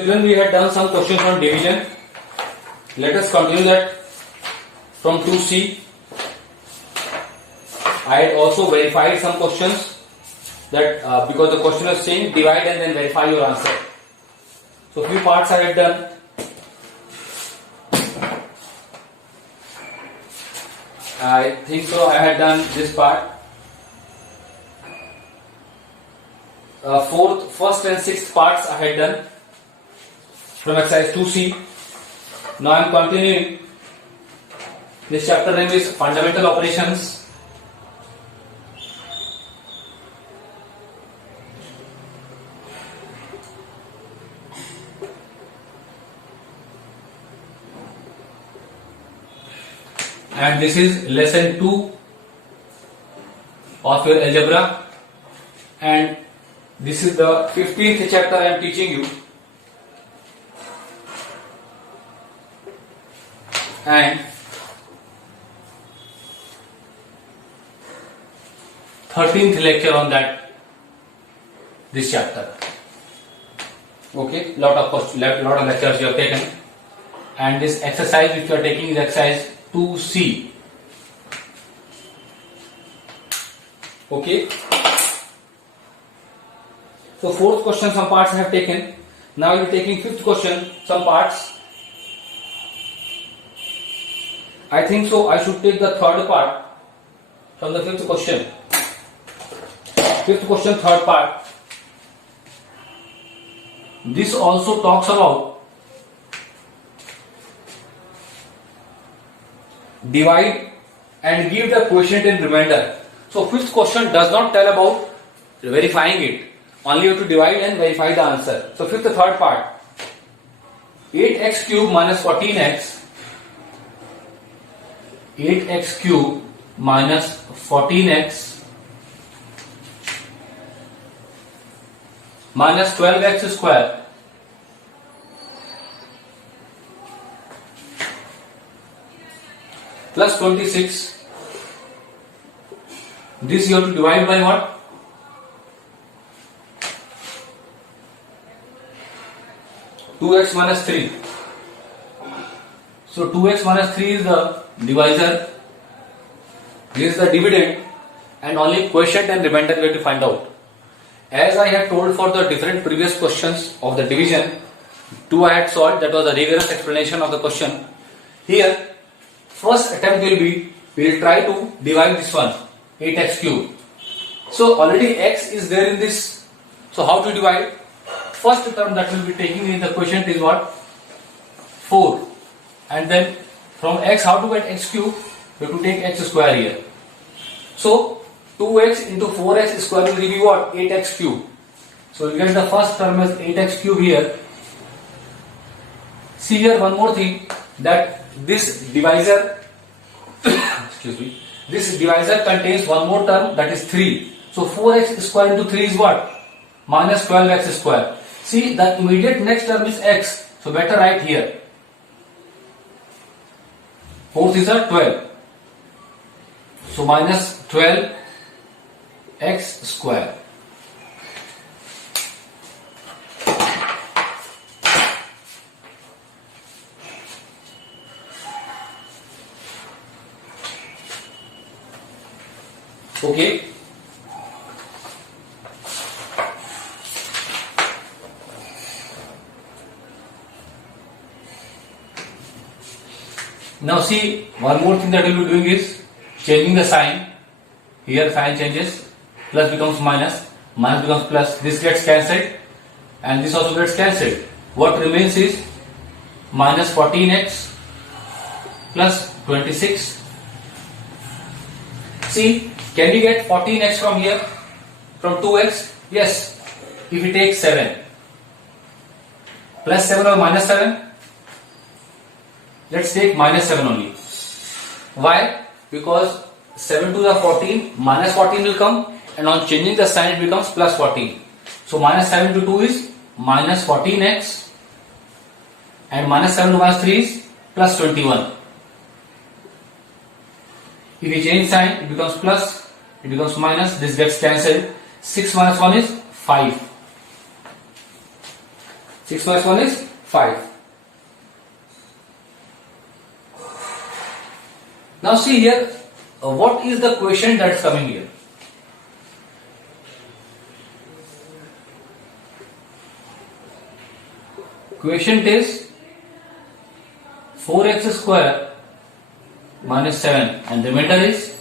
Children, we had done some questions on division. Let us continue that from 2C. I had also verified some questions that because the question was saying divide and then verify your answer. So few parts I had done. I think so I had done this part. First and sixth parts I had done from exercise 2C. Now I am continuing. This chapter name is Fundamental Operations. And this is lesson 2 of your algebra, and this is the 15th chapter I am teaching you, and 13th lecture on that this chapter. Okay, lot of lectures you have taken, and this exercise which you are taking is exercise 2C. Okay. So fourth question, some parts I have taken. Now you are taking fifth question, some parts. I think so I should take the third part from the fifth question. Fifth question, third part. This also talks about divide and give the quotient and remainder. So fifth question does not tell about verifying it. Only you have to divide and verify the answer. So fifth, third part. 8x cube minus 14x. 8x cube minus 14x minus 12x square plus 26. This you have to divide by what? Two x minus 3. So 2x minus 3 is the divisor. This is the dividend, and only quotient and remainder we have to find out. As I had told for the different previous questions of the division, 2 I had solved, that was a rigorous explanation of the question. Here, first attempt will be, we will try to divide this one, 8x cube. So already x is there in this. So how to divide? First term that will be taking in the quotient is what? 4. And then from x, how to get x cube? We have to take x square here. So 2x into 4x square will give you what? 8x cube. So you get the first term as 8x cube here. See here one more thing, that this divisor excuse me, this divisor contains one more term, that is 3. So 4x square into 3 is what? Minus 12x square. See, the immediate next term is x, so better write here. 4th is a 12. So minus 12x square. Okay. Now see, one more thing that we will be doing is changing the sign. Here sign changes, plus becomes minus, minus becomes plus, this gets cancelled and this also gets cancelled. What remains is minus 14x plus 26. See, can we get 14x from here? From 2x? Yes. If we take 7. Plus 7 or minus 7? Let's take minus 7 only. Why? Because 7 to the 14, minus 14 will come, and on changing the sign it becomes plus 14. So minus 7 to 2 is minus 14x, and minus 7 to minus 3 is plus 21. If we change sign, it becomes plus, it becomes minus, this gets cancelled. 6 minus 1 is 5. 6 minus 1 is 5. Now see here, what is the quotient that's coming here? Quotient is 4x square minus 7 and remainder is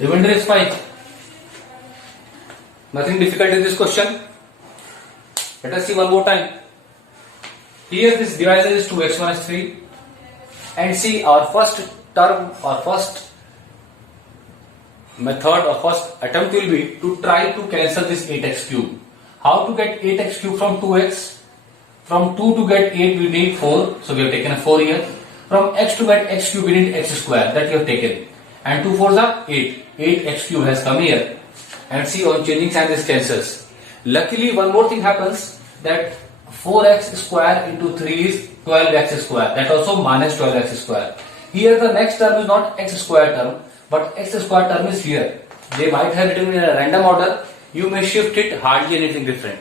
remainder is 5. Nothing difficult in this question. Let us see one more time. Here this divisor is 2x minus 3 and see our first term or first method or first attempt will be to try to cancel this 8x cube. How to get 8x cube from 2x? From 2 to get 8 we need 4, so we have taken a 4 here. From x to get x cube we need x square, that we have taken. And 2 4s are 8. 8x cube has come here. And see, on changing sign this cancels. Luckily one more thing happens, that 4x square into 3 is 12x square. That also minus 12x square. Here the next term is not x square term, but x square term is here. They might have written in a random order. You may shift it, hardly anything different.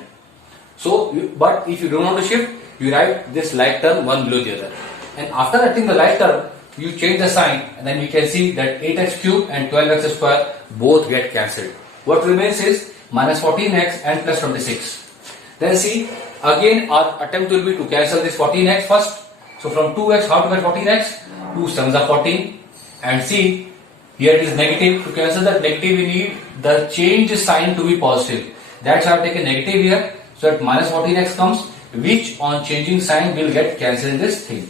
So, but if you don't want to shift, you write this like term one below the other. And after writing the like term, you change the sign, and then you can see that 8x cube and 12x square both get cancelled. What remains is minus 14x and plus 26. Then see, again our attempt will be to cancel this 14x first. So from 2x, how to get 14x? 2 7s are 14. And see, here it is negative. To cancel that negative, we need the change sign to be positive. That's why I have taken negative here. So that minus 14x comes, which on changing sign will get cancelled in this thing.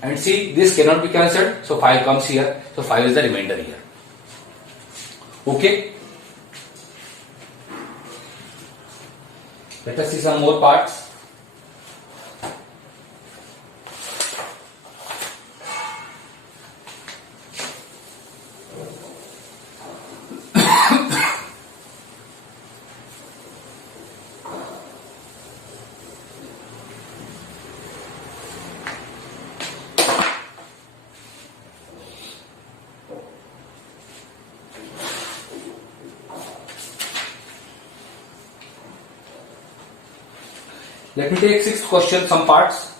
And see, this cannot be cancelled, so 5 comes here. So 5 is the remainder here. Okay. Let us see some more parts. Let me take 6th question, some parts.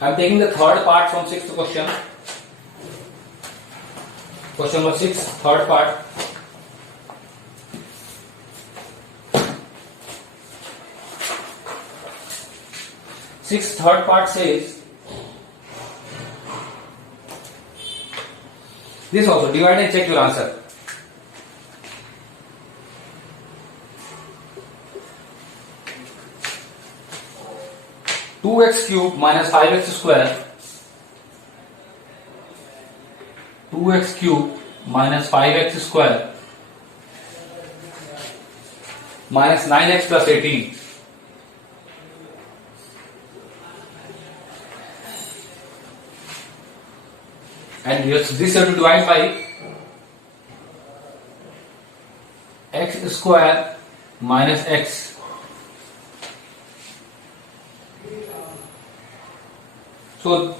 I am taking the third part from 6th question. Question number 6, third part. Sixth third part says, this also, divide and check your answer. Two x cube minus 5x square. 2x cube minus 5x square minus 9x plus 18. And this you have to divide by x square minus x. So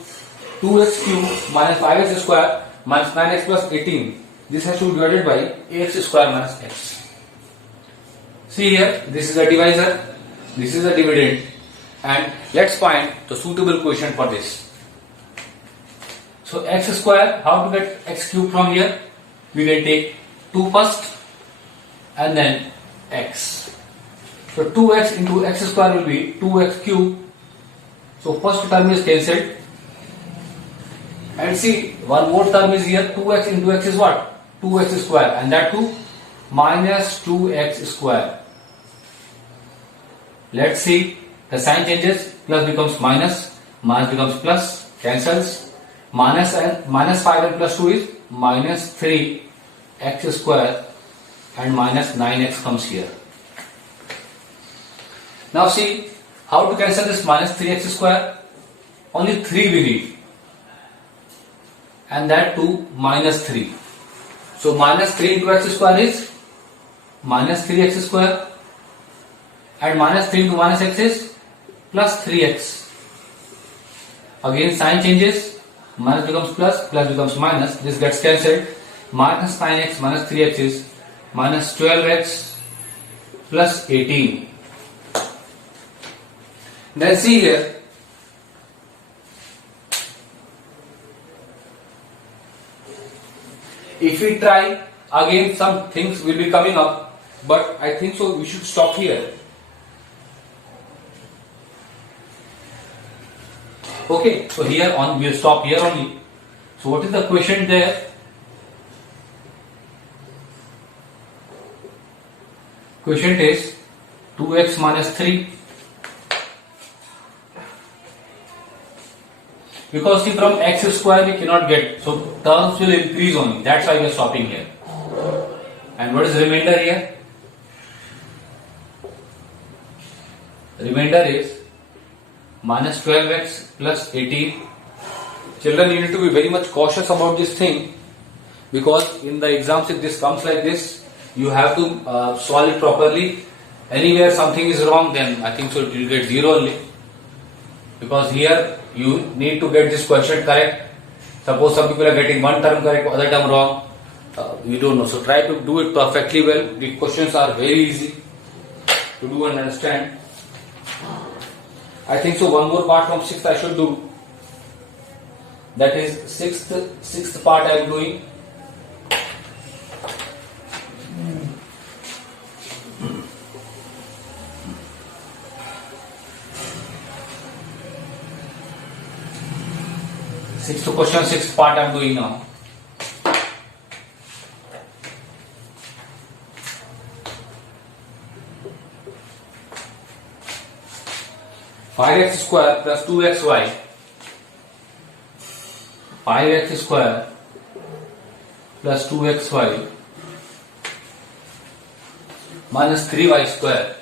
2x cube minus 5x square minus 9x plus 18. This has to be divided by x square minus x. See here, this is the divisor, this is the dividend, and let's find the suitable quotient for this. So x square, how to get x cube from here? We can take 2 first and then x. So 2x into x square will be 2x cube. So first term is cancelled. And see, one more term is here. 2x into x is what? 2x square, and that too minus 2x square. Let's see, the sign changes. Plus becomes minus, minus becomes plus, cancels. Minus 5 and plus 2 is minus 3x square, and minus 9x comes here. Now see, how to cancel this minus 3x square? Only 3 we need, and that too minus 3. So minus 3 into x square is minus 3x square, and minus 3 into minus x is plus 3x. Again sign changes, minus becomes plus, plus becomes minus, this gets cancelled, minus 9x minus 3x is minus 12x plus 18. Then see here, if we try, again some things will be coming up, but I think so we should stop here. Okay, so here on we'll stop here only. So what is the quotient there? Quotient is 2x minus 3. Because see, from x square we cannot get, so terms will increase only. That's why we are stopping here. And what is remainder here? Remainder is minus 12x plus 18. Children, you need to be very much cautious about this thing, because in the exams if this comes like this, you have to solve it properly. Anywhere something is wrong, then I think so you will get 0 only. Because here you need to get this question correct. Suppose some people are getting one term correct, other term wrong. You don't know. So try to do it perfectly well. The questions are very easy to do and understand. I think so one more part from 6th I should do. That is 6th part I am doing. Sixth question, 6th part I am doing now. Five x square plus 2xy. 5x square plus 2xy minus 3y square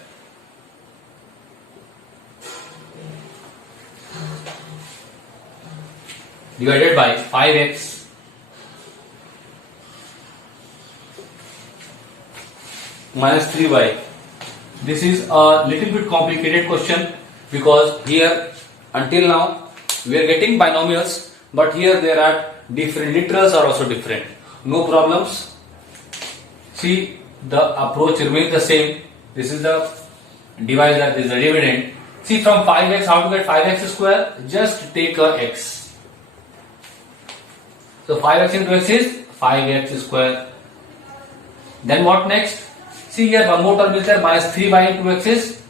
divided by 5x minus 3y. This is a little bit complicated question, because here until now we are getting binomials, but here there are different, literals are also different. No problems. See, the approach remains the same. This is the divisor, this is the dividend. See, from 5x, how to get 5x square? Just take a x. So 5x into x is 5x square. Then what next? See here, one more term is there, minus 3y into x is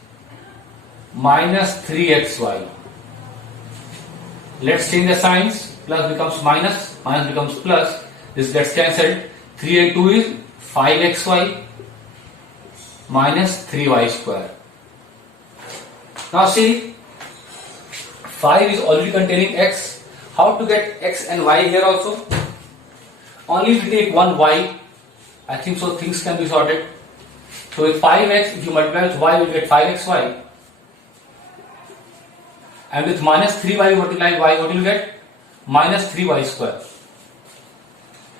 minus 3xy. Let's change the signs. Plus becomes minus, minus becomes plus. This gets cancelled. 3 and 2 is 5xy minus 3y square. Now see, 5 is already containing x. How to get x and y here also? Only if you take one y, I think so things can be sorted. So with 5x, if you multiply with y, you will get 5xy. And with minus 3y, you multiply y, what will you get? Minus 3y square.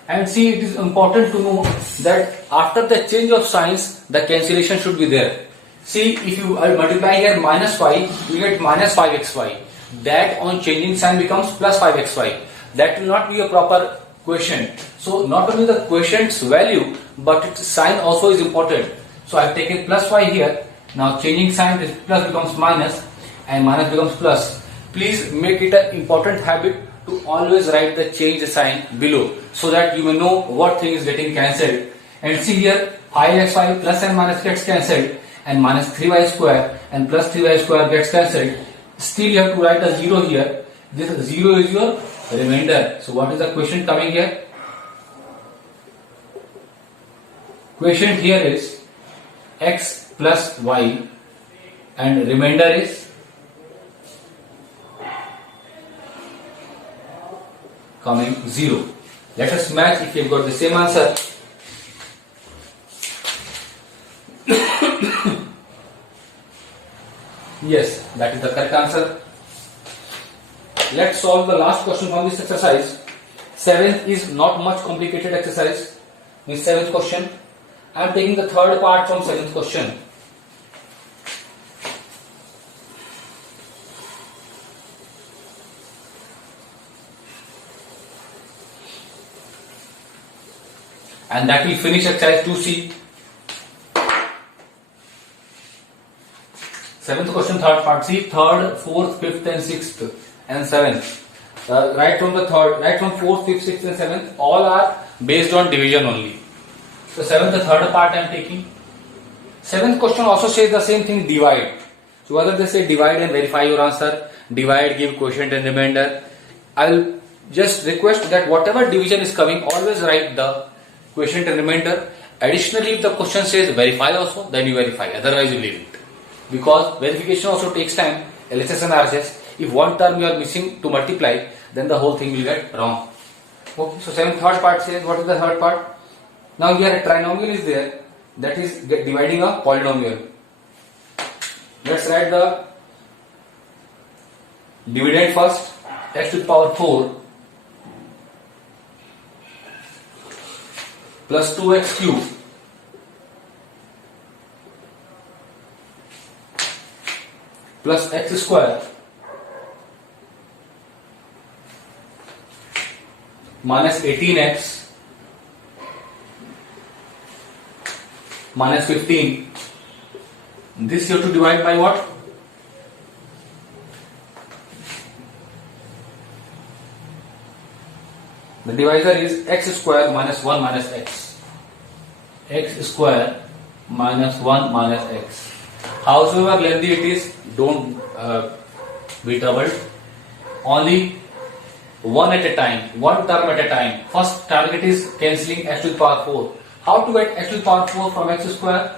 And see, it is important to know that after the change of signs, the cancellation should be there. See, if you multiply here minus 5, you get minus 5xy. That on changing sign becomes plus 5xy. That will not be a proper quotient. So not only the quotient's value, but its sign also is important. So I have taken plus y here. Now changing sign, this plus becomes minus and minus becomes plus. Please make it an important habit to always write the change sign below, so that you may know what thing is getting cancelled. And see here, 5xy plus and minus gets cancelled, and minus 3y square and plus 3y square gets cancelled. Still you have to write a 0 here. This 0 is your remainder. So what is the quotient coming here? Quotient here is x plus y, and remainder is coming 0. Let us match if you have got the same answer. Yes, that is the correct answer. Let's solve the last question from this exercise. 7th is not much complicated exercise. This 7th question. I am taking the third part from 7th question. and that will finish exercise 2C. Seventh question, third part. See, third, fourth, fifth, and sixth, and seventh. Right from fourth, fifth, sixth, and seventh, all are based on division only. So seventh, the third part I am taking. Seventh question also says the same thing, divide. So whether they say divide and verify your answer, divide, give quotient and remainder, I will just request that whatever division is coming, always write the quotient and remainder. Additionally, if the question says verify also, then you verify, otherwise you leave it. Because verification also takes time, LHS and RHS. If one term you are missing to multiply, then the whole thing will get wrong. Okay, so third part says, what is the third part? Now here a trinomial is there, that is dividing a polynomial. Let's write the dividend first. X to the power 4 plus 2x cube plus x square minus 18x minus 15. This you have to divide by what? The divisor is x square minus 1 minus x. X square minus 1 minus x. However lengthy it is, don't be troubled. Only one at a time, one term at a time. First target is cancelling x to the power 4. How to get x to the power 4 from x square?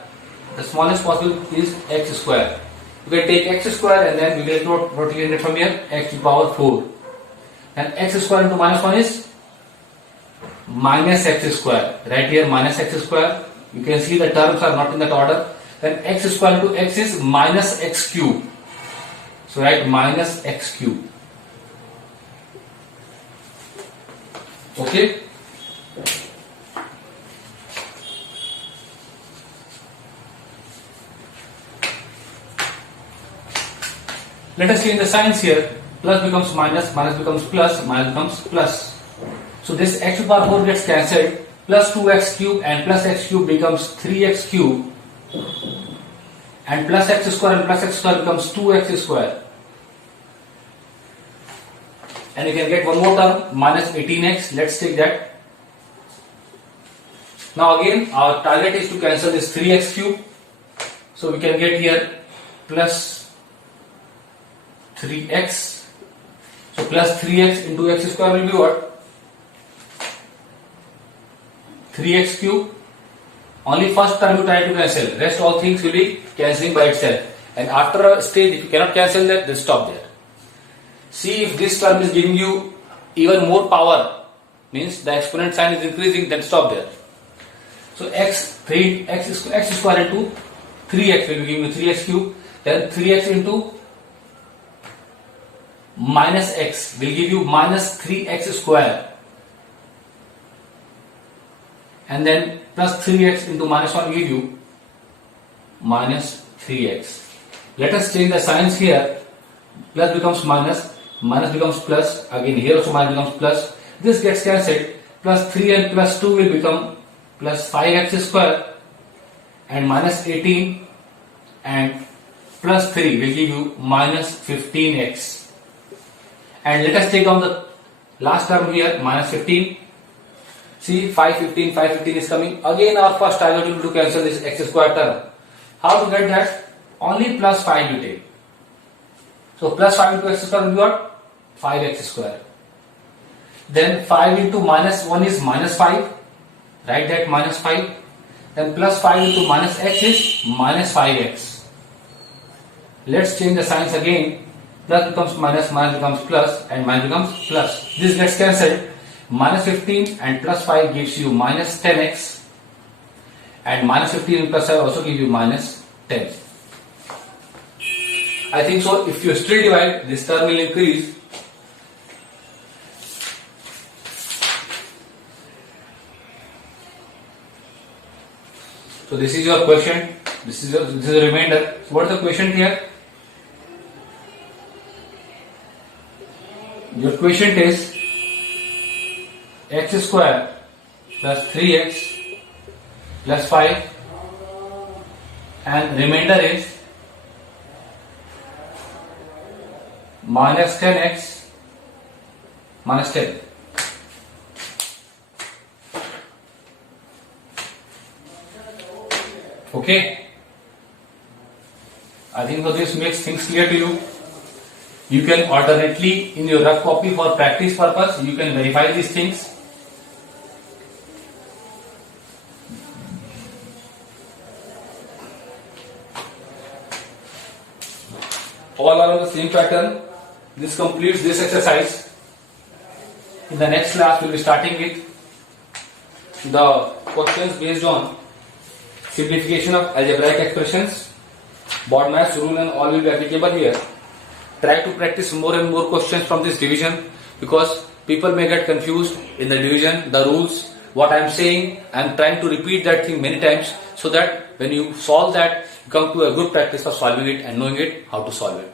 The smallest possible is x square. You can take x square and then we will rotate it from here, x to the power 4. And x square into minus 1 is minus x square. Right here minus x square. You can see the terms are not in that order. Then x square into x is minus x cube. So write minus x cube. Okay. Let us change the signs here. Plus becomes minus, minus becomes plus, minus becomes plus. So this x to the power 4 gets cancelled. Plus 2x cube and plus x cube becomes 3x cube. And plus x square and plus x square becomes 2x square. And you can get one more term, minus 18x. Let's take that. Now again, our target is to cancel this 3x cube. So we can get here plus 3x. So plus 3x into x square will be what? 3x cube. Only first term you try to cancel. Rest all things will be cancelling by itself. And after a stage, if you cannot cancel that, then stop there. See if this term is giving you even more power, means the exponent sign is increasing, then stop there. So x square into 3x will be giving you 3x cube. Then 3x into minus x will give you minus 3x square. And then plus 3x into minus 1 will give you minus 3x. Let us change the signs here. Plus becomes minus, minus becomes plus. Again here also minus becomes plus. This gets cancelled. Plus 3 and plus 2 will become plus 5x square. And minus 18 and plus 3 will give you minus 15x. And let us take down the last term here, minus 15. See, 515 is coming. Again our first target will be to cancel this x square term. How to get that? Only plus 5 you take. So plus 5 into x square will be what? 5x square. Then 5 into minus 1 is minus 5. Write that minus 5. Then plus 5 into minus x is minus 5x. Let's change the signs again. Plus becomes minus, minus becomes plus, and minus becomes plus. This gets cancelled. Minus 15 and plus 5 gives you minus 10x. And minus 15 and plus 5 also give you minus 10. I think so. If you still divide, this term will increase. So this is your question. This is the remainder. So what is the question here? Your question is x square plus 3x plus 5 and remainder is minus 10x minus 10. Okay. I think so this makes things clear to you. You can alternately in your rough copy for practice purpose you can verify these things. All are on the same pattern. This completes this exercise. In the next class we will be starting with the questions based on simplification of algebraic expressions. BODMAS rule and all will be applicable here. Try to practice more and more questions from this division because people may get confused in the division, the rules, what I am saying. I am trying to repeat that thing many times so that when you solve that, you come to a good practice of solving it and knowing it how to solve it.